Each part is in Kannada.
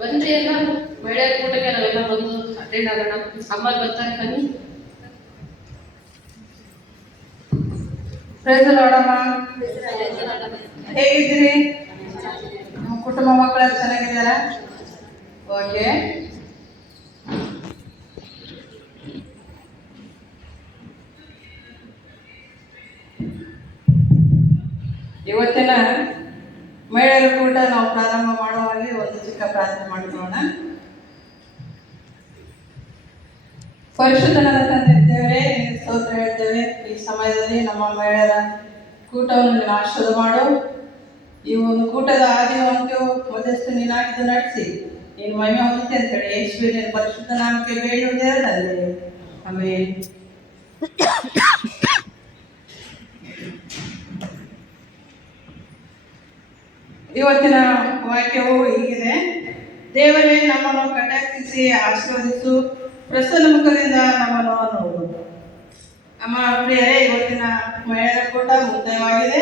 ಬನ್ರಿ ಎಲ್ಲ ಮಹಿಳೆಯರ ಕೂಟಕ್ಕೆ ನಾವೆಲ್ಲ ಬಂದು ಅಟೆಂಡ್ ಆಗೋಣ. ಅಮ್ಮಲ್ಲಿ ಬರ್ತಾರೆ ಬನ್ನಿ. ಪ್ರೈಸ್ ನೋಡಮ್ಮ, ಹೇಗಿದ್ದೀರಿ? ನಿಮ್ಮ ಕುಟುಂಬ ಮಕ್ಕಳೆಲ್ಲ ಚೆನ್ನಾಗಿದ್ದಾರ? ಓಕೆ. ಇವತ್ತಿನ ಮಹಿಳೆಯರ ಕೂಟ ನಾವು ಪ್ರಾರಂಭ ಮಾಡುವಾಗ ಒಂದು ಚಿಕ್ಕ ಪ್ರಾರ್ಥನೆ ಮಾಡಿಕೊಳ್ಳೋಣ. ಪರಿಶುದ್ಧನಾದ ತಂದೆ ಇದ್ದೇವೆ, ಸ್ತೋತ್ರ ಹೇಳ್ತೇವೆ. ಈ ಸಮಯದಲ್ಲಿ ನಮ್ಮ ಮಹಿಳೆಯರ ಕೂಟವನ್ನು ನೀನು ಆಶೀರ್ವಾದ ಮಾಡು. ಈ ಒಂದು ಕೂಟದ ಆದಿಯು ಅಂತ್ಯವು ಮಧ್ಯಸ್ಥ ನೀನಾಗಿದ್ದು ನಡೆಸಿ ನೀನು ಮಹಿಮೆ ಹೊಂದುತ್ತೆ ಅಂತೇಳಿ ಯೇಸುವಿನ ಪರಿಶುದ್ಧ ನಾಮಕ್ಕೆ ಬೇಡುವುದೇ ತಂದೆ, ಆಮೆನ್. ಇವತ್ತಿನ ವಾಕ್ಯವು ಹೀಗಿದೆ: ದೇವರೇ ನಮ್ಮನ್ನು ಕಟಾಕ್ಷಿಸಿ ಆಶೀರ್ವದಿಸು, ಪ್ರಸನ್ನ ಮುಖದಿಂದ ನಮ್ಮನ್ನು ನೋಡುವುದು. ಅಮ್ಮ ಪ್ರಿಯರೇ, ಇವತ್ತಿನ ಮಹಿಳೆಯರ ಕೂಟ ಮುಕ್ತಾಯವಾಗಿದೆ.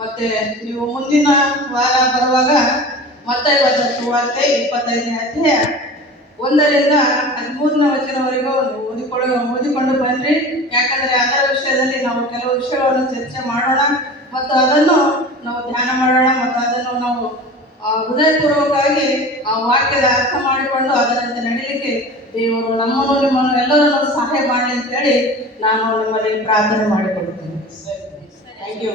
ಮತ್ತೆ ನೀವು ಮುಂದಿನ ವಾರ ಬರುವಾಗ ಮತ್ತಾಯ ಬರೆದ ಸುವಾರ್ತೆ 25ನೇ ಅಧ್ಯಾಯ 1ರಿಂದ 13ನೇ ವಚನವರೆಗೂ ಓದಿಕೊಂಡು ಬನ್ನಿರಿ. ಯಾಕಂದರೆ ಅದರ ವಿಷಯದಲ್ಲಿ ನಾವು ಕೆಲವು ವಿಷಯಗಳನ್ನು ಚರ್ಚೆ ಮಾಡೋಣ ಮತ್ತು ಅದನ್ನು ನಾವು ಧ್ಯಾನ ಮಾಡೋಣ ಮತ್ತು ಅದನ್ನು ನಾವು ಹೃದಯಪೂರ್ವಕವಾಗಿ ಆ ವಾಕ್ಯದ ಅರ್ಥ ಮಾಡಿಕೊಂಡು ಅದರಂತೆ ನಡೀಲಿಕ್ಕೆ ದೇವರು ನಮ್ಮನ್ನು ನಿಮ್ಮನ್ನು ಎಲ್ಲರನ್ನು ಸಹಾಯ ಮಾಡಲಿ ಅಂತೇಳಿ ನಾನು ನಿಮ್ಮಲ್ಲಿ ಪ್ರಾರ್ಥನೆ ಮಾಡಿಕೊಡ್ತೇನೆ. Thank you.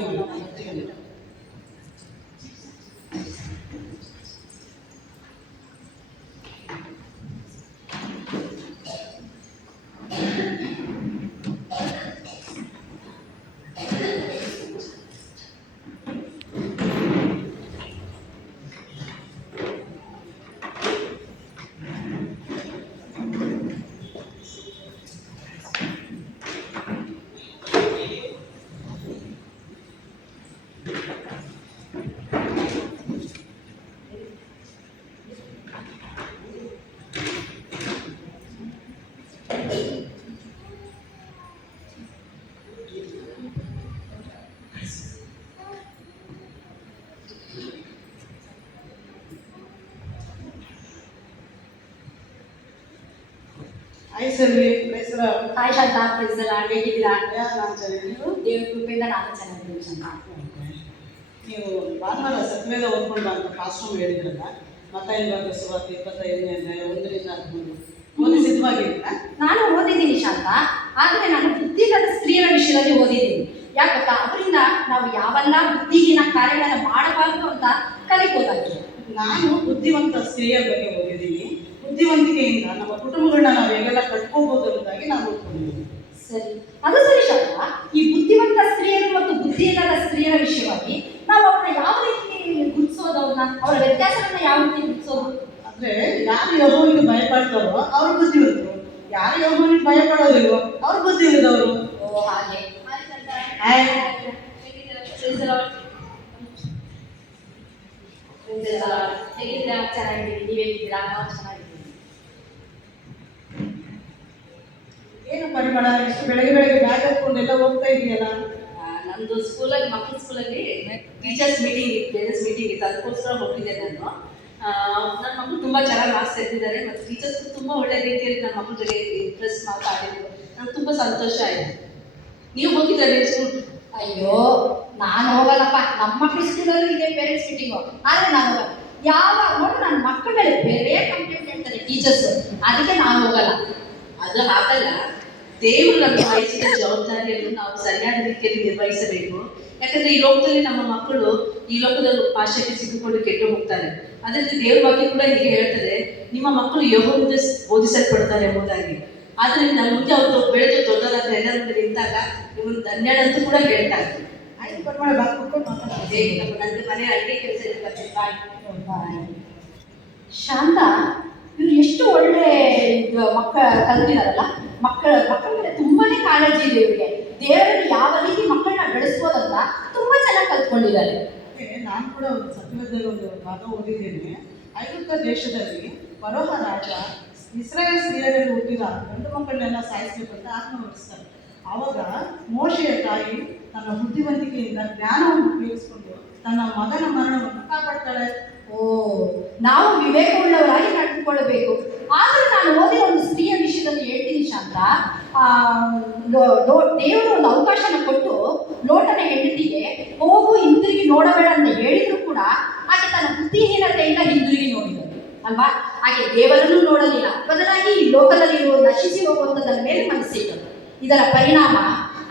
ಹಾಯ್ ಸಲ್ವಿ, ಹೆಸರು ಹಾಯ್ ಶಾಂತ, ಪ್ರಿನ್ಸಲ್ಲ, ಹೇಗಿದ್ದೀರಾ? ನಾನು ಚೆನ್ನಾಗಿ. ನೀವು? ದೇವ್ರ ಕೃಪೆಯಿಂದ ನಾನು ಚೆನ್ನಾಗಿದ್ದೀನಿ ಶಾಂತ. ನೀವು ಭಾನುವಾರ ಸತ್ವೇದ ಓದ್ಕೊಂಡು ಅಂತ ಕ್ಲಾಸ್ ರೂಮ್ ಹೇಳಿದ್ರಲ್ಲ, ಮತ್ತಾಯ ಬರೆದ ಸುವಾರ್ತೆ 25ನೇ ಅಧ್ಯಾಯ 1ರಿಂದ 13 ಓದಿ ಸಿದ್ಧವಾಗಿಲ್ಲ? ನಾನು ಓದಿದ್ದೀನಿ ಶಾಂತ, ಆದರೆ ನಾನು ಬುದ್ಧಿಗತ ಸ್ತ್ರೀಯರ ವಿಷಯದಲ್ಲಿ ಓದಿದ್ದೀನಿ. ಯಾಕಂತ ಅವರಿಂದ ನಾವು ಯಾವೆಲ್ಲ ಬುದ್ಧಿಗಿನ ಕಾರ್ಯಗಳನ್ನು ಮಾಡಬಾರ್ದು ಅಂತ ಕಲಿಬೋದಾಗಿದೆ. ನಾನು ಬುದ್ಧಿವಂತ ಸ್ತ್ರೀಯರ ಬಗ್ಗೆ ಓದಿದ್ದೀನಿ. ಬುದ್ಧಿವಂತಿಕೆಯಿಂದ ನಮ್ಮ ಕುಟುಂಬಗಳನ್ನ ನಾವು ಹೇಗೆಲ್ಲ ಕಟ್ಕೋಬಹುದು ಅಂತಾಗಿ ನಾನು ಓದ್ಕೊಂಡಿದ್ದೀನಿ. ಸರಿ, ಅದು ಸರಿ ಶಾಂತ. ಈ ಬುದ್ಧಿವಂತ ಸ್ತ್ರೀಯರು ಮತ್ತು ಬುದ್ಧಿಯಿಲ್ಲದ ಸ್ತ್ರೀಯರ ವಿಷಯವಾಗಿ ನಾವು ಅವ್ರನ್ನ ಯಾವ ರೀತಿ ಗುರುತಿಸೋದು? ಅವರ ವ್ಯತ್ಯಾಸಗಳನ್ನ ಯಾವ ರೀತಿ ಗುರುತಿಸೋದು? ಅಂದ್ರೆ ಯಾರು ಯೆಹೋವನಿಗೆ ಭಯಪಡ್ತಾರೋ ಅವ್ರು ಬುದ್ಧಿವಂತರು, ಯಾರು ಯೆಹೋವನಿಗೆ ಭಯಪಡೋದಿಲ್ವೋ ಅವ್ರು ಬುದ್ಧಿ ಇಲ್ಲದವರು. ಓ ಹಾಗೆ. ಹೇಗಿದ್ದೀರಾ? ಚೆನ್ನಾಗಿದ್ದೀನಿ. ನೀವ್ ಹೇಗಿದ್ದೀರಾ? ನಾವು ಚೆನ್ನಾಗಿದ್ದೀನಿ. ಏನು ಪರಿಮಳ, ಎಷ್ಟು ಬೆಳಗ್ಗೆ ಬ್ಯಾಗ್ ಹಾಕೊಂಡೆಲ್ಲ ಹೋಗ್ತಾ ಇದೆಯಲ್ಲ? ನಮ್ಮದು ಸ್ಕೂಲಲ್ಲಿ, ಮಕ್ಕಳ ಸ್ಕೂಲಲ್ಲಿ ಟೀಚರ್ಸ್ ಮೀಟಿಂಗ್ ಇತ್ತು, ಪೇರೆಂಟ್ಸ್ ಮೀಟಿಂಗ್ ಇತ್ತು, ಅದಕ್ಕೋಸ್ಕರ ಹೋಗಿದ್ದೆ ನಾನು. ನನ್ನ ಮಕ್ಕಳು ತುಂಬ ಚೆನ್ನಾಗಿ ಮಾರ್ಕ್ಸ್ ತೆಗೆದಿದ್ದಾರೆ ಮತ್ತು ಟೀಚರ್ಸ್ ತುಂಬ ಒಳ್ಳೆ ರೀತಿಯಲ್ಲಿ ನನ್ನ ಮಕ್ಕಳ ಜೊತೆ ಇಂಟ್ರೆಸ್ಟ್ ಮಾತಾಡಿದ್ರು. ನಂಗೆ ತುಂಬ ಸಂತೋಷ ಆಯಿತು. ನೀವು ಹೋಗಿದ್ದಾರೆ ಸ್ಕೂಲ್? ಅಯ್ಯೋ, ನಾನು ಹೋಗಲ್ಲಪ್ಪ. ನಮ್ಮ ಮಕ್ಕಳ ಸ್ಕೂಲಲ್ಲೂ ಇದೆ ಪೇರೆಂಟ್ಸ್ ಮೀಟಿಂಗು, ಆದರೆ ನಾನು ಹೋಗಲ್ಲ. ಯಾವಾಗ ನೋಡಿ ನನ್ನ ಮಕ್ಕಳ ಮೇಲೆ ಬೇರೆ ಕಂಪ್ಲೇಂಟ್ ಹೇಳ್ತಾರೆ ಟೀಚರ್ಸು, ಅದಕ್ಕೆ ನಾನು ಹೋಗಲ್ಲ. ಅದು ಹಾಗಲ್ಲ, ದೇವರು ನಮಗೆ ವಹಿಸಿದ ಜವಾಬ್ದಾರಿಯನ್ನು ನಾವು ಸರಿಯಾದ ರೀತಿಯಲ್ಲಿ ನಿರ್ವಹಿಸಬೇಕು. ಯಾಕಂದರೆ ಈ ಲೋಕದಲ್ಲಿ ನಮ್ಮ ಮಕ್ಕಳು ಈ ಲೋಕದ ಪಾಶಕ್ಕೆ ಸಿಕ್ಕಿಕೊಂಡು ಕೆಟ್ಟು ಹೋಗ್ತಾರೆ. ಅದರಿಂದ ದೇವ್ರ ಬಗ್ಗೆ ಕೂಡ ಹೀಗೆ ಹೇಳ್ತದೆ, ನಿಮ್ಮ ಮಕ್ಕಳು ಯೆಹೋವನಿಂದ ಬೋಧಿಸಲ್ಪಡ್ತಾರೆ ಎಂಬುದಾಗಿ. ಆದ್ದರಿಂದ ಮುಂದೆ ಅವರು ಬೆಳೆದು ದೊಡ್ಡದಾದ ಎಲ್ಲರ ಮುಂದೆ ನಿಂತಾಗ ನಿಮ್ಮನ್ನು ಧನ್ಯಳಂತೂ ಕೂಡ ಹೇಳ್ತಾರೆ. ಆಯ್ತು ಪರಿಮಳ, ಬಾಕ್ಕೊಂಡು ಮಾತಾಡ್ತೀವಿ. ನನ್ನ ಮನೆ ಅಡುಗೆ ಕೆಲಸ ಇರ್ತದೆ. ಶಾಂತ, ಇವ್ರು ಎಷ್ಟು ಒಳ್ಳೆ ಮಕ್ಕಳ ಕಲ್ತಿದಾರಲ್ಲ. ಮಕ್ಕಳ ಮೇಲೆ ತುಂಬಾನೇ ಕಾಳಜಿ ಇದೆ ಇವರಿಗೆ. ದೇವರಲ್ಲಿ ಯಾವ ರೀತಿ ಮಕ್ಕಳನ್ನ ಬೆಳೆಸ್ಬೋದಂತ ತುಂಬಾ ಚೆನ್ನಾಗಿ ಕಲ್ತ್ಕೊಂಡಿದ್ದಾರೆ. ನಾನು ಕೂಡ ಒಂದು ಸತ್ಯದಲ್ಲಿ ಒಂದು ಭಾಗ ಓದಿದ್ದೇನೆ. ಐಗುಪ್ತ ದೇಶದಲ್ಲಿ ಫರೋಹ ರಾಜ ಇಸ್ರಾಯೇಲ್ ಸ್ತ್ರೀಯರಲ್ಲಿ ಹುಟ್ಟಿದ ಗಂಡು ಮಕ್ಕಳನ್ನೆಲ್ಲ ಸಾಯಿಸಬೇಕಂತ ಆಜ್ಞೆ ಹೊರಡಿಸ್ತಾರೆ. ಆವಾಗ ಮೋಶೆಯ ತಾಯಿ ತನ್ನ ಬುದ್ಧಿವಂತಿಕೆಯಿಂದ ಜ್ಞಾನವನ್ನು ಉಪಯೋಗಿಸಿಕೊಂಡು ತನ್ನ ಮಗನ ಮರಣವನ್ನು ಕಾಪಾಡ್ತಾಳೆ. ಓ, ನಾವು ವಿವೇಕವುಳ್ಳವರಾಗಿ ನಡೆದುಕೊಳ್ಳಬೇಕು. ಆದ್ರೆ ನಾನು ಓದಿ ಒಂದು ಸ್ತ್ರೀಯ ವಿಷಯದಲ್ಲಿ ಹೇಳ್ತೀನಿ ಶಾಂತ. ದೇವರು ಒಂದು ಅವಕಾಶನ ಕೊಟ್ಟು ಲೋಟನ ಹೆಂಡತಿಗೆ ಹೋಗು ಹಿಂದಿರುಗಿ ನೋಡಬೇಡ ಅಂತ ಹೇಳಿದ್ರು ಕೂಡ ಆಕೆ ತನ್ನ ಬುದ್ಧಿಹೀನತೆಯಿಂದ ಹಿಂದಿರುಗಿ ನೋಡಿದರು ಅಲ್ವಾ. ಹಾಗೆ ದೇವರನ್ನು ನೋಡಲಿಲ್ಲ, ಬದಲಾಗಿ ಈ ಲೋಕದಲ್ಲಿ ನಶಿಸಿ ಹೋಗುವಂಥದ್ದರ ಮೇಲೆ ಮನಸ್ಸಿಟ್ಟರು. ಇದರ ಪರಿಣಾಮ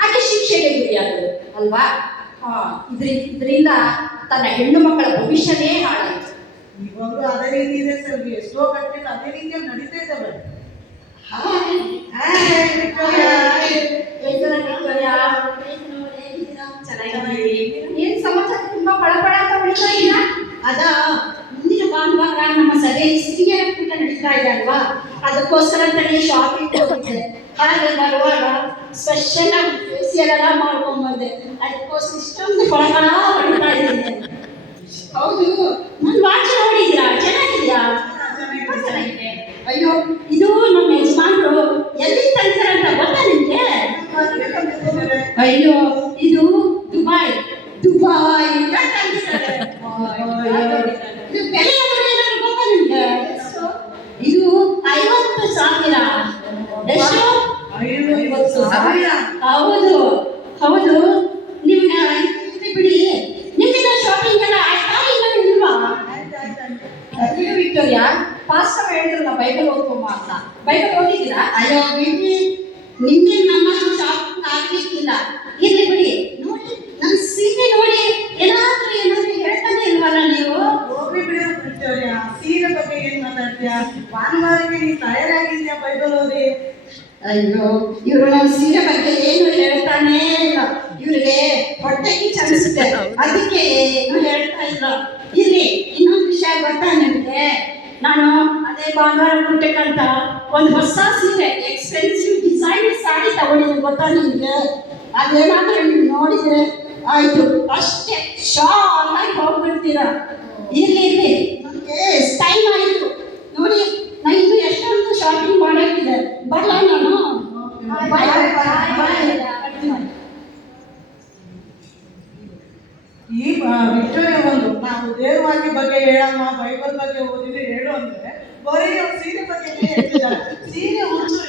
ಆಕೆ ಶಿಕ್ಷೆಗೆ ಗುರಿಯಾದರು ಅಲ್ವಾ. ಇದರಿಂದ ತನ್ನ ಹೆಣ್ಣು ಮಕ್ಕಳ ಭವಿಷ್ಯನೇ ಹಾಳಾಯಿತು. ಇವಾಗಲೂ ಅದೇ ರೀತಿ ಇದೆ ಸರ್. ಎಷ್ಟೋ ಕಟ್ಟೆಗಳು ಅದೇ ರೀತಿಯಲ್ಲಿ ನಡೀತಾ ಇದ್ದಾವೆ. ಏನ್ ಸಮಾಚಾರ? ತುಂಬಾ ಪಳಪಳ ಅಂತ ಹೊಡಿತಾ ಇಲ್ಲ. ಅದ ಮುಂದಿನ ಭಾನುವಾರ ನಮ್ಮ ಸಭೆ ಸ್ತ್ರೀಯರ ಕೂಟ ನಡೀತಾ ಇದೆ ಅಲ್ವಾ, ಅದಕ್ಕೋಸ್ಕರ ಅಂತಾನೆ ಶಾಪಿಂಗ್ ಹೋಗಿದ್ದೆ. ಹಾಗೆ ಬರುವಾಗ ಸ್ಪೆಷಲ್ ಆಗಿ ಫೇಸಿಯಲ್ ಎಲ್ಲ ಮಾಡ್ಕೊಂಡ್ ಬಂದೆ. ಅದಕ್ಕೋಸ್ಕರ ಇಷ್ಟೊಂದು ಪಳಪಳ ಹೊಡಿತಾ ಇದ್ದೀನಿ. ಹೌದು, ನನ್ನ ವಾಚ್ ನೋಡಿದ್ಯಾ? ಚೆನ್ನಾಗಿದ್ಯಾ? ಚೆನ್ನಾಗಿದೆ. ಅಯ್ಯೋ, ಇದು ನಮ್ಮ ಯಜಮಾನ್ರು ಎಲ್ಲಿ ತಂದಿದ್ದಾರೆ ಅಂತ ಗೊತ್ತಾ ನಿಮ್ಗೆ? ಅಯ್ಯೋ, ಇದು ದುಬಾಯಿಂದ ತಂದಿದ್ದಾರೆ. ಇದು ಬೆಲೆ ಏನಾದ್ರು ಗೊತ್ತಾ ನಿಮ್ಗೆ? ಇದು 50,000. ಎಷ್ಟು? 50,000. ಹೌದು. ನಿಮ್ಗೆ ಬಿಡಿ. ನಿಮ್ಮಿಂದ ಶಾಪಿಂಗ್ ಎಲ್ಲ ಆಯ್ತಾ ಇಲ್ವಾ? ಅಯ್ಯೋ ವಿಕ್ಟೋರಿಯಾ, ಪಾಸ್ಟ್ ಹೇಳಿದ್ರಲ್ಲ ಬೈಬಲ್ ಓದ್ಕೊಂಬ ಅಂತ. ಬೈಬಲ್ ಓದಿದ್ದೀರಾ? ಅಯ್ಯೋ ಬಿಡಿ, ನಿನ್ನೆ ನಮ್ಮಷ್ಟು ಶಾಪಿಂಗ್ ಆಗ್ಲಿಕ್ಕಿಲ್ಲ. ಇರ್ಲಿ ಬಿಡಿ. ನೋಡಿ ನನ್ನ ಸೀರೆ ನೋಡಿ, ಏನಾದ್ರೂ ಹೇಳ್ತಾನೆ ಇಲ್ವಲ್ಲ ನೀವು? ಹೋಗ್ಲಿ ಬಿಡಿ ವಿಕ್ಟೋರಿಯಾ, ಸೀರೆ ಬಗ್ಗೆ ಏನ್ ಮಾತಾಡ್ತೀಯಾ? ಭಾನುವಾರಕ್ಕೆ ನೀನು ತಯಾರಾಗಿದ್ಯಾ ಬೈಬಲ್ ಓದಿ? ಅಯ್ಯೋ, ಇವರು ನನ್ನ ಸೀರೆ ಬಗ್ಗೆ ಏನು ಹೇಳ್ತಾನೇ ಇಲ್ಲ. ಇವ್ರಿಗೆ ಹೊಟ್ಟೆ ಕಿಚ್ಚನಿಸುತ್ತೆ, ಅದಕ್ಕೆ ಏನು ಹೇಳ್ತಾ ಇಲ್ಲ. ಇರ್ಲಿ, ಇನ್ನೊಂದು ವಿಷಯ ಗೊತ್ತಾ ನಿಮ್ಗೆ? ನಾನು ಅದೇ ಭಾನುವಾರ ಕೊಟ್ಟಕ್ಕಂತ ಒಂದು ಹೊಸ ಸೀರೆ, ಎಕ್ಸ್ಪೆನ್ಸಿವ್ ಡಿಸೈನ್ ಸಾರಿ ತಗೊಂಡಿದ್ದೀನಿ. ಗೊತ್ತಾ ನಿಮ್ಗೆ? ಅದೇನಾದ್ರೂ ನೀವು ನೋಡಿದ್ರೆ ಆಯ್ತು, ಅಷ್ಟೇ ಶಾಕ್ ಆಗಿ ಹೋಗ್ಬಿಡ್ತೀರಾ. ಇರ್ಲಿ, ನಮಗೆ ಟೈಮ್ ಆಯಿತು ನೋಡಿ. ನಾನು ಇನ್ನು ಎಷ್ಟೊಂದು ಶಾಪಿಂಗ್ ಮಾಡೋಕ್ಕಿದೆ. ಬರಲ್ಲ ನಾನು. ಬಾಯ್. ಈ ವಿಕ್ಟೋರಿಯಾ ಒಂದು ನಾವು ದೇವ್ರ ವಾಕ್ಯ ಬಗ್ಗೆ ಹೇಳಮ್ಮ, ಬೈಬಲ್ ಬಗ್ಗೆ ಓದಿದ್ರೆ ಹೇಳು ಅಂದ್ರೆ ಬರೀ ಅವ್ರು ಸೀರೆ ಬಗ್ಗೆ ಹೇಳ್ತಿದ್ದಾರೆ. ಸೀರೆ ಹುಚ್ಚು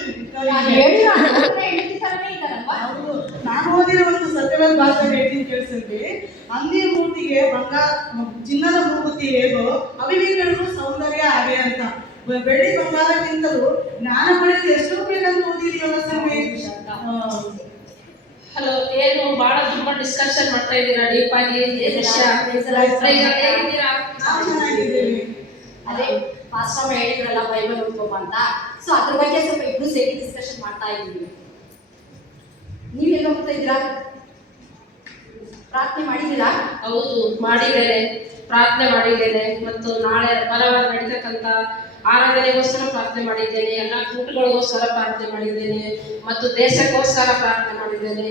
ಹೌದು. ನಾನು ಓದಿರೋ ಒಂದು ಸತ್ಯವಾದ ಭಾಷೆ ಹೇಳ್ತೀನಿ ಕೇಳಿಸಿದ್ವಿ. ಅಂದಿಯ ಮೂರ್ತಿಗೆ ಚಿನ್ನದ ಮೂಗುತಿ ಹೇಗೋ ಅವಿವೇಕಗಳು ಸೌಂದರ್ಯ ಹಾಗೆ ಅಂತ. ಬೆಳ್ಳಿ ಬಂಗಾರಕ್ಕಿಂತಲೂ ಜ್ಞಾನ ಪಡೆದು ಎಷ್ಟೋ ಬೇಕಂತ ಓದಿದೀವಲ್ಲ ಸರಿ. ಹಲೋ, ಏನು ಬಹಳ ತುಂಬಾ ಡಿಸ್ಕಷನ್ ಮಾಡ್ತಾ ಇದ್ದೀರಾ ಡೀಪ್ ಆಗಿ. ಹೇಗಿದ್ದೀರಾ? ಚೆನ್ನಾಗಿದ್ದೀವಿ. ಅದೇ ಪಾಸ್ಟರ್ ಹೇಳಿದ್ರಲ್ಲ ಬೈಬಲ್ ಓದ್ಕೊಂಬ ಅಂತ. ಸೊ ಅದ್ರ ಬಗ್ಗೆ ಸ್ವಲ್ಪ ಇಬ್ರು ಸೇರಿ ಡಿಸ್ಕಷನ್ ಮಾಡ್ತಾ ಇದ್ದೀವಿ. ನೀವೆಲ್ಲ ಹೋಗ್ತಾ ಇದ್ದೀರಾ? ಪ್ರಾರ್ಥನೆ ಮಾಡಿದ್ದೀರಾ? ಹೌದು, ಮಾಡಿದ್ದೇನೆ. ಪ್ರಾರ್ಥನೆ ಮಾಡಿದ್ದೇನೆ. ಮತ್ತು ನಾಳೆ ಬರವಾರ ನಡೀತಕ್ಕಂಥ ಆರಾಧನೆಗೋಸ್ಕರ ಪ್ರಾರ್ಥನೆ ಮಾಡಿದ್ದೇನೆ. ಎಲ್ಲ ಕೂಟಗಳಿಗೋಸ್ಕರ ಪ್ರಾರ್ಥನೆ ಮಾಡಿದ್ದೇನೆ. ಮತ್ತು ದೇಶಕ್ಕೋಸ್ಕರ ಪ್ರಾರ್ಥನೆ ಮಾಡಿದ್ದೇನೆ.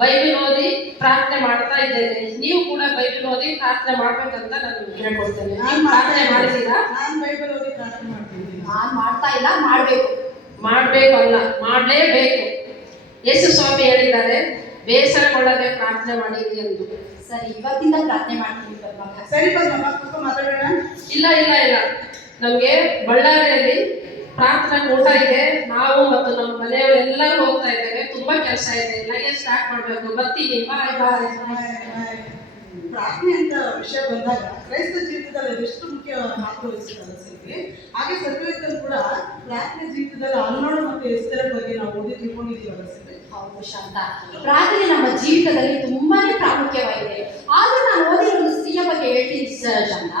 ಬೈಬಲ್ ಓದಿ ಪ್ರಾರ್ಥನೆ ಮಾಡ್ತಾ ಇದ್ದೇನೆ. ನೀವು ಕೂಡ ಬೈಬಲ್ ಓದಿ ಪ್ರಾರ್ಥನೆ ಮಾಡ್ಬೇಕಂತ ನಾನು ಕೇಳ್ಕೊಳ್ತೇನೆ. ಪ್ರಾರ್ಥನೆ ಮಾಡಿದ್ದೀರಾ? ನಾನು ಬೈಬಲ್ ಓದಿ ಪ್ರಾರ್ಥನೆ ಮಾಡ್ತೀನಿ. ನಾನು ಮಾಡ್ತಾ ಇಲ್ಲ, ಮಾಡಬೇಕು ಅಲ್ಲ, ಮಾಡಲೇಬೇಕು. ಯೇಸು ಸ್ವಾಮಿ ಹೇಳಿದ್ದಾರೆ, ಬೇಸರಗೊಳ್ಳದೆ ಪ್ರಾರ್ಥನೆ ಮಾಡಿರಿ ಎಂದು. ಸರಿ, ಇವತ್ತಿಂದ ಪ್ರಾರ್ಥನೆ ಮಾಡ್ತೀವಿ. ಸರಿ ಬನ್ನಿ ಮಾತಾಡೋಣ. ಇಲ್ಲ, ನಮಗೆ ಬಳ್ಳಾರಿಯಲ್ಲಿ ಪ್ರಾರ್ಥನಾ ಕೂಟ ಇದೆ. ನಾವು ಮತ್ತು ನಮ್ಮ ಮನೆಯವರೆಲ್ಲರೂ ಹೋಗ್ತಾ ಇದ್ದೇವೆ. ತುಂಬಾ ಕೆಲಸ ಇದೆ, ಎಲ್ಲಗೆ ಸ್ಟಾರ್ಟ್ ಮಾಡಬೇಕು. ಬರ್ತೀನಿ. ಬಾಯ್. ಪ್ರಾರ್ಥನೆ ಅಂತ ವಿಷಯ ಬಂದಾಗ ಕ್ರೈಸ್ತ ಜೀವಿತದಲ್ಲಿ ಅದೆಷ್ಟು ಮುಖ್ಯ ಪಾತ್ರ ವಹಿಸುತ್ತದೆ ಸರಿ. ಹಾಗೆ ಸತ್ಯವೇದದಲ್ಲಿ ಕೂಡ ಪ್ರಾರ್ಥನೆ ಜೀವಿತದಲ್ಲಿ ಅಲ್ನೋಡು ಮತ್ತು ಎಸ್ತೇರ ಬಗ್ಗೆ ನಾವು ಓದಿ ತಿಳ್ಕೊಂಡಿದ್ದೀವಲ್ಲ ಸರಿ. ಹೌದು ಶಾಂತ, ಪ್ರಾರ್ಥನೆ ನಮ್ಮ ಜೀವಿತದಲ್ಲಿ ತುಂಬಾನೇ ಪ್ರಾಮುಖ್ಯವಾಗಿದೆ. ಆದ್ರೆ ನಾನು ಓದಿರೋ ಒಂದು ಸ್ತ್ರೀಯ ಬಗ್ಗೆ ಹೇಳ್ತೀನಿ ಶಾಂತ.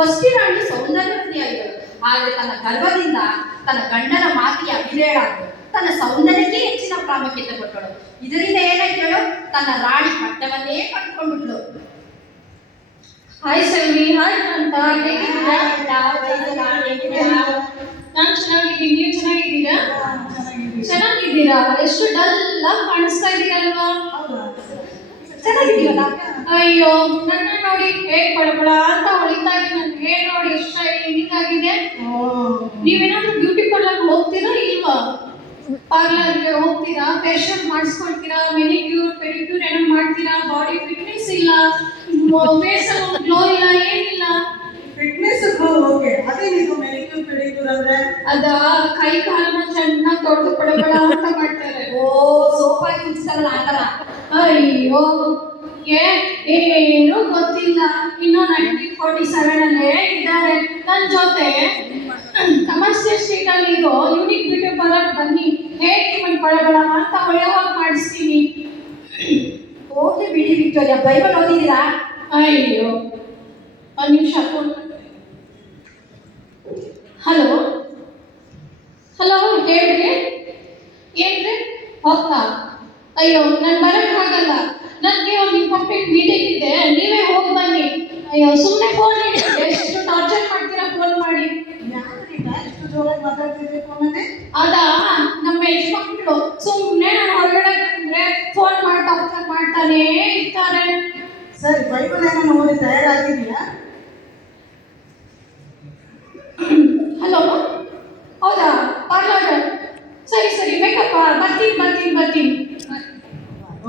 ವಸ್ತಿರಾಣಿ ಸೌಂದರ್ಯವತಿಯಾಗಿದ್ದಳು, ಆದರೆ ತನ್ನ ಗರ್ವದಿಂದ ತನ್ನ ಗಂಡನ ಮಾತಿಗೆ ಅವಿಧೇಯಳಾದಳು. ತನ್ನ ಸೌಂದರ್ಯಕ್ಕೆ ಹೆಚ್ಚಿನ ಪ್ರಾಮುಖ್ಯತೆ ಕೊಟ್ಟಳು. ಇದರಿಂದ ಏನಾಯ್ತಳು? ತನ್ನ ರಾಣಿ ಪಟ್ಟವನ್ನೇ ಕಟ್ಕೊಂಡ್ಬಿಟ್ಲು. ಹಾಯ್ ಸೆಲ್ವಿ. ಹಾಯ್ ಅಂತ ನಾನು ಚೆನ್ನಾಗಿದ್ದೀನಿ. ನೀವು ಚೆನ್ನಾಗಿದ್ದೀರಾ? ಚೆನ್ನಾಗಿದ್ದೀರಾ? ಎಷ್ಟು ಡಲ್ ಆಗಿ ಕಾಣಿಸ್ತಾ ಇದ್ದೀರಲ್ವಾ? ಚೆನ್ನಾಗಿದ್ದೀವಲ್ಲ? ಅಯ್ಯೋ, ನನ್ನ ನೋಡಿ ಹೇಗ್ ಬಡಬಡ ಅಂತ ಹೊಳಿತಾ ಇದೆ. ನನ್ನ ಹೇರ್ ನೋಡಿ ಎಷ್ಟು ಶೈನಿಂಗ್ ಆಗಿದೆ. ನೀವೇನಾದ್ರೂ ಬ್ಯೂಟಿ ಪಾರ್ಲರ್ ಹೋಗ್ತೀರಾ ಇಲ್ವಾ? ಪಾರ್ಲರ್ಗೆ ಹೋಗ್ತೀರಾ, ಫೇಶಿಯಲ್ ಮಾಡಿಸ್ಕೊಳ್ತೀರಾ, ಮೆನಿಕ್ಯೂರ್ ಪೆಡಿಕ್ಯೂರ್ ಏನೋ ಮಾಡ್ತೀರಾ, ಬಾಡಿ ಫಿಟ್ನೆಸ್ ಇಲ್ಲ, ಫೇಸ್ ಗ್ಲೋ ಇಲ್ಲ, ಏನಿಲ್ಲ. ಫಿಟ್ನೆಸ್ ಓಕೆ, ಅದೇನಿದು ಮೆನಿಕ್ಯೂರ್ ಪೆಡಿಕ್ಯೂರ್ ಅಂದ್ರೆ? ಅದ ಕೈ ಕಾಲನ್ನ ಚೆನ್ನಾಗಿ ತೊಳೆದು ಪಡಬಳ ಅಂತ ಮಾಡ್ತಾರೆ. ಓ ಸೋಪಾಗಿ ಉಜ್ತಾರಲ್ಲ ಆ ಥರ. ಅಯ್ಯೋ ಏನು ಗೊತ್ತಿಲ್ಲ, ಇನ್ನು 1947 ಅಲ್ಲೇ ಇದ್ದಾರೆ ನನ್ನ ಜೊತೆ. ಕಮರ್ಷಿಯಲ್ ಸ್ಟ್ರೀಟ್ ಅಲ್ಲಿ ಇರೋ ಯೂನಿಕ್ ಬ್ಯೂಟಿ ಪಾರ್ಲರ್ ಬನ್ನಿ, ಹೇರ್ ಟ್ರೀಟ್ಮೆಂಟ್ ಪಡಬಳ ಅಂತ ಒಳ್ಳೆವಾಗ ಮಾಡಿಸ್ತೀನಿ. ಹೋಗ್ಲಿ ಬಿಡಿ ವಿಕ್ಟೋರಿಯಾ, ಬೈಬಲ್ ಓದಿದ್ದೀರಾ? ಅಯ್ಯೋ ಒಂದು ನಿಮಿಷ. ಹಲೋ ಹಲೋ, ಹೇಳ್ರಿ, ಏನ್ರಿ ಹೋಗ್ತಾ? ಅಯ್ಯೋ ನಾನು ಬರೋಕ್ಕಾಗಲ್ಲ, ನನಗೆ ಒಂದು ಇಂಪಾರ್ಟೆಂಟ್ ಮೀಟಿಂಗ್ ಇದೆ, ನೀವೇ ಹೋಗಿ ಬನ್ನಿ. ಅಯ್ಯೋ ಸುಮ್ಮನೆ ಫೋನ್ ಇಡಿ, ಎಷ್ಟು ಟಾರ್ಚರ್ ಮಾಡ್ತೀರಾ ಫೋನ್ ಮಾಡಿ. ಯಾರಿಗ ಇಷ್ಟು ಜೋರಾಗಿ ಮಾತಾಡ್ತಿರ್ಬೇಕು ಆಮೇಲೆ? ಅದ ನಮ್ಮ ಯಜಮಾನ್ರು ಸುಮ್ಮನೆ ನಾನು ಹೊರಗಡೆ ಬಂದ್ರೆ ಫೋನ್ ಮಾಡಿ ಟಾರ್ಚರ್ ಮಾಡ್ತಾನೇ ಇರ್ತಾರೆ. ಸರಿ, ಬೈಬಲ್ ಏನೋ ಓದಿ ತಯಾರಾಗಿದೆಯಾ? ಹಲೋ, ಹೌದಾ ಪಾರ್ಲರ್? ಸರಿ ಸರಿ, ಮೇಕಪ್ ಬರ್ತೀನಿ.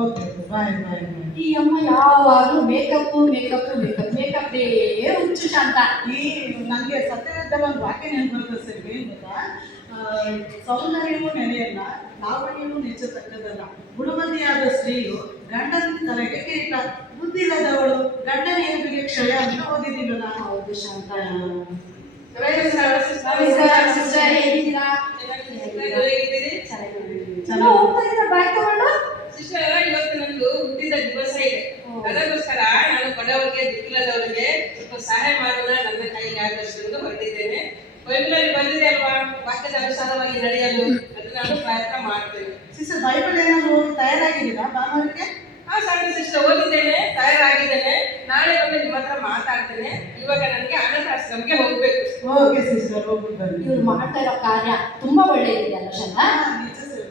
ಓಕೆ, ಬಾಯ್ ಬಾಯ್ ಬಾಯ್. ಈ ಅಮ್ಮ ಯಾವಾಗಲೂ ಮೇಕಪ್ಪು ಮೇಕಪ್ಪು ಮೇಕಪ್ ಮೇಕಪ್ಪೇ ಹುಚ್ಚು ಶಾಂತ. ಈ ನನಗೆ ಸತ್ಯದಲ್ಲಿ ಒಂದು ವಾಕ್ಯ ನೆನಪು ಬರ್ತದೆ ಸರ್, ಏನು ಗೊತ್ತಾ? ಸೌಂದರ್ಯವೂ ನೆಲೆಯಲ್ಲ, ಲಾವಣ್ಯವೂ ನೆಚ್ಚತಕ್ಕದಲ್ಲ. ಗುಣಮತಿಯಾದ ಸ್ತ್ರೀಯು ಗಂಡನ ತಲೆಗೆ ಕಿರೀಟ, ಬುದ್ಧಿಲ್ಲದವಳು ಗಂಡನ ಎದುರಿಗೆ ಕ್ಷಯ ಅಂತ ಓದಿದ್ದೀವಲ್ಲ. ಹೌದು ಶಾಂತ. ನಮಸ್ಕಾರ ಸಿಸ್ಟರ್, ಹೇಗಿದ್ದೀರಾ? ಚೆನ್ನಾಗಿ ಹೋಗ್ತಾ ಇದ್ದೀರಾ ಬ್ಯಾಗ್ ತಗೊಂಡು? ಸಿಸ್ಟರ್, ಇವತ್ತು ನಂದು ಹುಟ್ಟಿದ ದಿವಸ ಇದೆ. ಅದಕ್ಕೋಸ್ಕರ ನಾನು ಬಡವರಿಗೆ, ದಿಕ್ಕಿಲ್ಲದವರಿಗೆ ಸ್ವಲ್ಪ ಸಹಾಯ ಮಾಡೋಣ, ನನ್ನ ಕೈಗೆ ಆದಷ್ಟು ಎಂದು ಹೊರಟಿದ್ದೇನೆ. ಬೈಬಲಲ್ಲಿ ಬಂದಿದೆ ಅಲ್ವಾ, ವಾಕ್ಯದ ಅನುಸಾರವಾಗಿ ನಡೆಯಲು, ಅದು ನಾನು ಪ್ರಯತ್ನ ಮಾಡ್ತೇನೆ. ಸಿಸ್ಟರ್, ಬೈಬಲ್ ಏನಾದ್ರು ಓದಿ ತಯಾರಾಗಿದ್ದೀರಾ ಭಾನುವಾರಕ್ಕೆ? ಹಾ ಸಣ್ಣ ಸಿಸ್ಟರ್, ಓದಿದ್ದೇನೆ, ತಯಾರಾಗಿದ್ದೇನೆ. ನಾಳೆ ಬಂದು ನಿಮ್ಮ ಹತ್ರ ಮಾತಾಡ್ತೇನೆ. ಇವಾಗ ನನಗೆ ಅನಾಥಾಶ್ರಮಕ್ಕೆ ಹೋಗ್ಬೇಕು. ಓಕೆ ಸಿಸ್ಟರ್, ಹೋಗ್ಬಿಟ್ಟು ಬನ್ನಿ. ಇವ್ರು ಮಾಡ್ತಾ ಇರೋ ಕಾರ್ಯ ತುಂಬಾ ಒಳ್ಳೆಯದಿದೆ ಅಲ್ಲ ಶಾಂತ? ನಿಜ ಸರ್.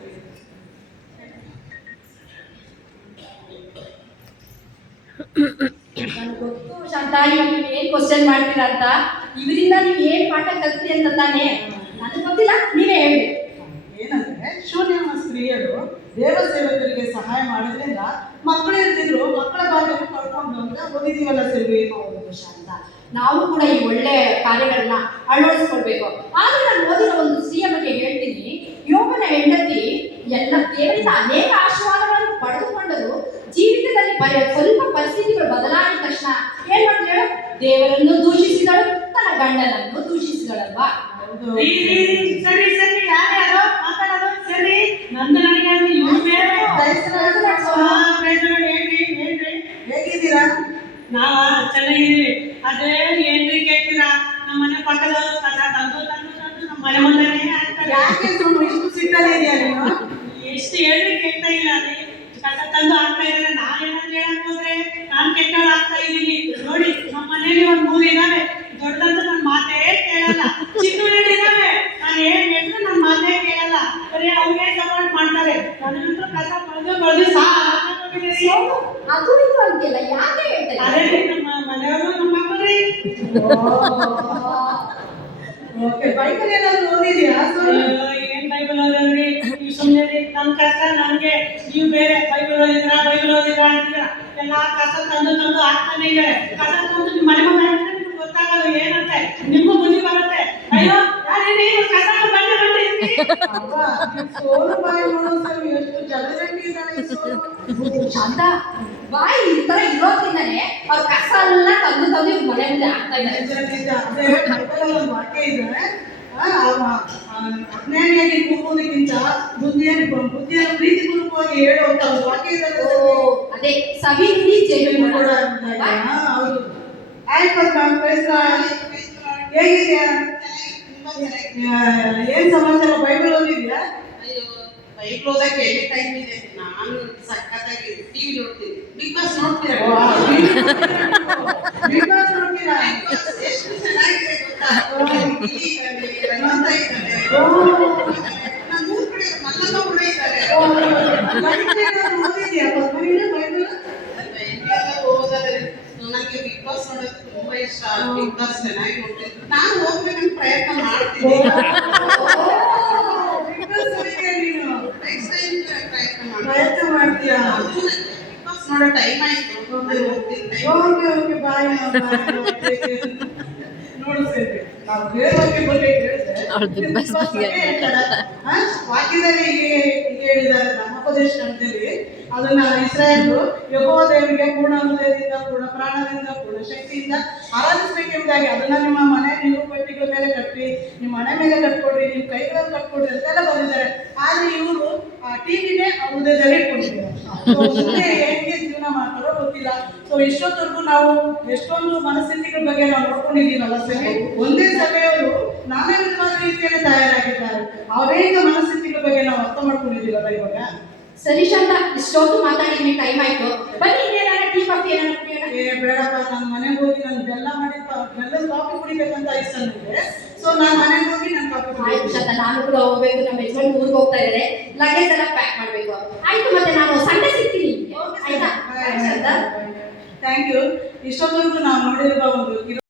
ನನಗೆ ಗೊತ್ತು ಶಾಂತ, ಇವಾಗ ನೀವು ಏನ್ ಕ್ವಶನ್ ಮಾಡ್ತೀರಾ ಅಂತ. ಇವರಿಂದ ನೀವು ಏನ್ ಪಾಠ ಕಲ್ತ್ರಿ ಅಂತ ತಾನೇ? ನನಗೆ ಗೊತ್ತಿಲ್ಲ, ನೀವೇ ಹೇಳಿ. ಏನಂದ್ರೆ, ಶೂನ್ಯಮ ಸ್ತ್ರೀಯರು ದೇವ ಸೇವಕರಿಗೆ ಸಹಾಯ ಮಾಡೋದ್ರಿಂದ ಮಕ್ಕಳು ಇರ್ತಿದ್ರು, ಮಕ್ಕಳ ಭಾಗ್ಯವನ್ನು ಕಳ್ಕೊಂಡು ಅಂತ ಓದಿದೀವಲ್ಲ ಸೆಲ್ವಿ. ಹೌದು ಶಾಂತ, ನಾವು ಕೂಡ ಈ ಒಳ್ಳೆ ಕಾರ್ಯಗಳನ್ನ ಅಳವಡಿಸ್ಕೊಳ್ಬೇಕು. ಆದ್ರೆ ನಾನು ಓದಿರೋ ಒಂದು ಸ್ತ್ರೀಯ ಬಗ್ಗೆ ಹೇಳ್ತೀನಿ. ಯೋಗನ ಹೆಂಡತಿ ಎಲ್ಲ ದೇವರಿಂದ ಅನೇಕ ಆಶೀರ್ವಾದಗಳನ್ನು ಪಡೆದುಕೊಂಡರು. ಜೀವಿತದಲ್ಲಿ ಸ್ವಲ್ಪ ಪರಿಸ್ಥಿತಿಗಳು ಬದಲಾದ ತಕ್ಷಣ ಏನ್ ಮಾಡಿದಳು? ದೇವರನ್ನು ದೂಷಿಸಿದಳು, ತನ್ನ ಗಂಡನನ್ನು ದೂಷಿಸಿದಳಲ್ವಾ? ಸರಿ ಸರಿ, ಯಾರ್ಯಾರು ಮಾತಾಡೋದು? ಸರಿ, ನಂದು ನನಗೆ ಅದು ಇವ್ರು ಬೇರೆ. ಹೇಳ್ರಿ ಹೇಗಿದ್ದೀರಾ? ನಾವ ಚೆನ್ನಾಗಿದ್ದೀವಿ. ಅದೇ ಏನ್ರಿ ಕೇಳ್ತೀರಾ, ನಮ್ಮ ಮನೆ ಪಕ್ಕದವರು ಕಸ ತಂದು ನಮ್ಮ ಮನೆ ಮುಂದೆನೇ ಹಾಕ್ತಾರೆ. ಯಾಕೆ ಸುಮ್ಮನೆ ಇಷ್ಟು ಸಿಟ್ಟಲ್ಲಿ ಇದೆಯಾ ನೀನು? ಎಷ್ಟು ಹೇಳ್ರಿ ಕೇಳ್ತಾ ಇಲ್ಲ ರೀ. ಕಸ ತಂದು ಹಾಕ್ತಾ ಇದ್ರೆ ನಾನೇನಾದ್ರು ಹೇಳಕ್ ಹೋದ್ರೆ ನಾನು ಕೆಟ್ಟವಳು ಆಗ್ತಾ ಇದ್ದೀನಿ. ನೋಡಿ, ನಮ್ಮ ಮನೇಲಿ ಒಂದು 3 ಇದಾವೆ. ದೊಡ್ಡದಂತ ನನ್ನ ಮಾತೇ ಕೇಳಲ್ಲ. ಚಿಕ್ಕ ಇದಾವೆ, ನಾನು ಏನ್ ಹೇಳಿದ್ರು ನನ್ನ ಮಾತೇ ಕೇಳಲ್ಲ. ಬರೀ ಅವ್ರಿಗೆ ಸಪೋರ್ಟ್ ಮಾಡ್ತಾರೆ. ನನಗಂತೂ ಕಸ ಬೆಳೆದು ಸಾಕಾಗೋಗಿದೆ. ಅದು ಇದು ಅಂತಿಲ್ಲ, ಯಾಕೆ ಹೇಳ್ತಾರೆ? ಅದೇ ನಮ್ಮ ಮನೆಯವರು ನಮ್ಮ ಮಕ್ಕಳ್ರಿ. ಓಕೆ, ಬೈಬಲ್ ಏನಾದ್ರು ಓದಿದ್ಯಾ? ಏನ್ ಬೈಬಲ್ ಓದೋದ್ರಿ? ನೀವು ಸುಮ್ಮನೆ ನನ್ನ ಕಷ್ಟ ನನಗೆ, ನೀವು ಬೇರೆ ಬೈಬಲ್ ಓದಿದ್ರಾ ಅಂತಿದ್ರ. ಎಲ್ಲಾ ಕಸ ತಂದು ಹಾಕ್ತಾನೆ ಇದ್ದಾರೆ. ಕಸ ತಂದು ನಿಮ್ಮ ಮನೆ ಮುಂದೆ ಹಾಕಿದ್ರೆ ನಿಮ್ಗೆ ಗೊತ್ತಾಗೋದು ಏನಂತೆ, ನಿಮ್ಗೂ ಬುದ್ಧಿ ಬರುತ್ತೆ. ಅಯ್ಯೋ ಯಾರೇನೇ ಕಸ ಬಂಡೆ ಸೋಲು ಬಾಯಿ ನೋಡೋ ಸರ್, ಎಷ್ಟು ಜನರಂಗೆ ಇದ್ದಾರೆ ಈ ಸೋಲು. ಶಾಂತ, ಬಾಯಿ ಈ ತರ ಇರೋದ್ರಿಂದಾನೆ ಅವ್ರ ಕಸ ಎಲ್ಲ ತಂದು ಇವ್ರ ಮನೆ ಮುಂದೆ ಹಾಕ್ತಾ ಇದ್ದಾರೆ. ನಿಜ. ಅದೇ ಬೈಬಲಲ್ಲಿ ಒಂದು ವಾಕ್ಯ ಇದೆ, ಅಜ್ಞಾನಿಯಾಗಿ ಕೂಗುವುದಕ್ಕಿಂತ ಬುದ್ಧಿಯನ್ನು ಪ್ರೀತಿ ಪೂರ್ವಕವಾಗಿ ಹೇಳುವಂತ ಒಂದು ವಾಕ್ಯ ಇದೆ. ಅದೇ ಸವಿ ನುಡಿ ಜೇನು ಕೂಡ ಹೌದು. ಆಯ್ತು, ಹೇಗಿದ್ಯಾ? ಏನ್ ಸಮಾಚಾರ? ಬೈಬಲ್ ಓದಿದ್ಯಾ? ಅಯ್ಯೋ, ಬೈಬಲ್ ಓದಕ್ಕೆ ಎಲ್ಲಿ ಟೈಮ್ ಇದೆ? ನಾನು ಸಖತ್ತಾಗಿ ಟಿವಿ ನೋಡ್ತೀನಿ. ಬಿಗ್ ಬಾಸ್ ನೋಡ್ತೀರಾ? ಬಿಗ್ ಬಾಸ್ ನೋಡ್ತೀರಾ? ಎಷ್ಟು ಚೆನ್ನಾಗಿದೆ ಗೊತ್ತಾ? ಗಿಲ್ಲಿ ಇದ್ದಾನೆ, ರಂಜಿತಾ ಇದ್ದಾನೆ, ನಮ್ಮ ಊರ್ ಕಡೆ ಮಲ್ಲಮ್ಮ ಕೂಡ ಇದ್ದಾರೆ. ಓದಿದ್ಯಾ ಪದ್ಮನಿನ ಬೈಬಲ್? ಎಲ್ಲ ಓದೋದ್ರೆ ನನಗೆ ಬಿಗ್ ಬಾಸ್ ನೋಡೋದು ತುಂಬಾ ಇಷ್ಟ. ಬಿಗ್ ಬಾಸ್ ಚೆನ್ನಾಗಿ ನೋಡ್ತೀನಿ. ನಾನು ಹೋಗ್ಬೇಕಂತ ಪ್ರಯತ್ನ ಮಾಡ್ತೀನಿ. ಬಿಗ್ ಬಾಸ್ ಓದಿದ್ಯಾ ನೀನು? ನೋಡೋ ಟೈಮ್ ಆಯ್ತು. Okay bye. ನೋಡಿಸ್ಬೇಕು ನಾವು ದೇವರಿಗೆ ಬಗ್ಗೆ ವಾಕ್ಯದಲ್ಲಿ ಹೀಗೆ ಹೇಳಿದ್ದಾರೆ ಧರ್ಮೋಪದೇಶ ಅಂತೇಳಿ, ಅದನ್ನ ಇಸ್ರಾಯೇಲ್ರು ಯೆಹೋವ ದೇವರಿಗೆ ಪೂರ್ಣ ಹೃದಯದಿಂದ, ಪೂರ್ಣ ಪ್ರಾಣದಿಂದ, ಪೂರ್ಣ ಶಕ್ತಿಯಿಂದ ಆರಾಧಿಸಬೇಕೆಂಬುದಾಗಿ ಅದನ್ನ ನಿಮ್ಮ ಮನೆ ನಿಲುಪಟ್ಟಿಗಳ ಮೇಲೆ ಕಟ್ಟಿ, ನಿಮ್ಮ ಮನೆ ಮೇಲೆ ಕಟ್ಕೊಡ್ರಿ, ನಿಮ್ಮ ಕೈಗಳಲ್ಲಿ ಕಟ್ಕೊಡ್ರಿ ಅಂತೆಲ್ಲ ಬಂದಿದ್ದಾರೆ. ಆದ್ರೆ ಇವರು ಆ ಟಿವಿನೇ ಹೃದಯದಲ್ಲಿ ಇಟ್ಕೊಂಡಿದ್ದಾರೆ. ಹೆಂಗೆ ಜೀವನ ಮಾಡ್ತಾರೋ ಗೊತ್ತಿಲ್ಲ. ಸೊ ಇಷ್ಟೊತ್ತವರೆಗೂ ನಾವು ಎಷ್ಟೊಂದು ಮನಸ್ಥಿತಿಗಳ ಬಗ್ಗೆ ನಾವು ನೋಡ್ಕೊಂಡಿದ್ದೀವಲ್ಲ ಸರಿ. ಒಂದೇ ಸಭೆಯವರು ನಾನಾ ವಿಧವಾದ ರೀತಿಯಲ್ಲಿ ತಯಾರಾಗಿದ್ದಾರೆ. ಅನೇಕ ಮನಸ್ಥಿತಿಗಳ ಬಗ್ಗೆ ನಾವು ಅರ್ಥ ಮಾಡ್ಕೊಂಡಿದ್ದೀವಲ್ಲ ಇವಾಗ. ಸರಿ ಶಾಂತ, ಇಷ್ಟೊತ್ತು ಮಾತಾಡಿದ್ವಿ, ಟೈಮ್ ಆಯ್ತು. ಬನ್ನಿ ಏನಾರ ಟೀ ಕಾಫಿ ಏನಾರ ಕುಡಿಯೋಣ. ಬೇಡಪ್ಪ, ನಾನು ಮನೆಗೆ ಹೋಗಿ ನಾನು ಬೆಲ್ಲ ಮಾಡಿ ಬೆಲ್ಲದ ಕಾಫಿ ಕುಡಿಬೇಕಂತ ಇಷ್ಟ ನನಗೆ. ಸೊ ನಾನು ಮನೆಗೆ ಹೋಗಿ ನಾನು ಕಾಫಿ ಆಯ್ತು ಕುಡಿಬೇಕು. ಶಾಂತ, ನಾನು ಕೂಡ ಹೋಗ್ಬೇಕು. ನಮ್ಮ ಯಜಮಾನ್ ಊರಿಗೆ ಹೋಗ್ತಾ ಇದ್ದಾರೆ, ಲಗೇಜ್ ಎಲ್ಲ ಪ್ಯಾಕ್ ಮಾಡ್ಬೇಕು. ಆಯ್ತು, ಮತ್ತೆ ನಾನು ಸಂಡೆ ಸಿಗ್ತೀನಿ. ಆಯ್ತಾ? ಶಾಂತ, ಥ್ಯಾಂಕ್ ಯು. ಇಷ್ಟೊತ್ತವರೆಗೂ ನಾವು ನೋಡಿರುವ ಒಂದು